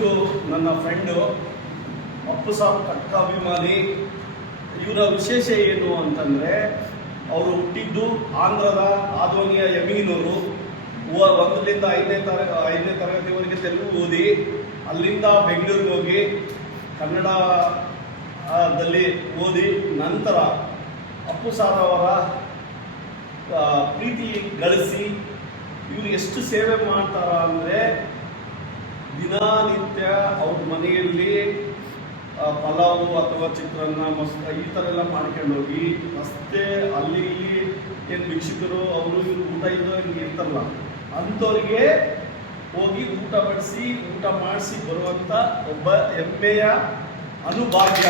ಇವರು ನನ್ನ ಫ್ರೆಂಡು ಅಪ್ಪು ಸಾಬ್ ಕಟ್ಟ ಅಭಿಮಾನಿ. ಇವರ ವಿಶೇಷ ಏನು ಅಂತಂದರೆ, ಅವರು ಹುಟ್ಟಿದ್ದು ಆಂಧ್ರದ ಆದೋನಿಯ ಯಮೀನೂರು. 1ರಿಂದ 5ನೇ ತರಗತಿವರೆಗೆ ತೆಲುಗು ಓದಿ ಅಲ್ಲಿಂದ ಬೆಂಗಳೂರಿಗೆ ಹೋಗಿ ಕನ್ನಡದಲ್ಲಿ ಓದಿ ನಂತರ ಅಪ್ಪು ಸಾರ್ ಅವರ ಪ್ರೀತಿ ಗಳಿಸಿ ಇವರು ಎಷ್ಟು ಸೇವೆ ಮಾಡ್ತಾರ ಅಂದರೆ, ದಿನನಿತ್ಯ ಅವ್ರ ಮನೆಯಲ್ಲಿ ಪಲಾವು ಅಥವಾ ಚಿತ್ರಾನ್ನ ಈ ಥರ ಎಲ್ಲ ಮಾಡ್ಕೊಂಡು ಹೋಗಿ ರಸ್ತೆ ಅಲ್ಲಿ ಇಲ್ಲಿ ಏನು ಭಿಕ್ಷುಕರು ಅವರು ಇವರು ಊಟ ಹಿಂಗೆ ಇರ್ತಾರಲ್ಲ ಅಂಥವ್ರಿಗೆ ಹೋಗಿ ಊಟ ಮಾಡಿಸಿ ಬರುವಂಥ ಒಬ್ಬ ಹೆಮ್ಮೆಯ ಅನುಭಾಗ್ಯ.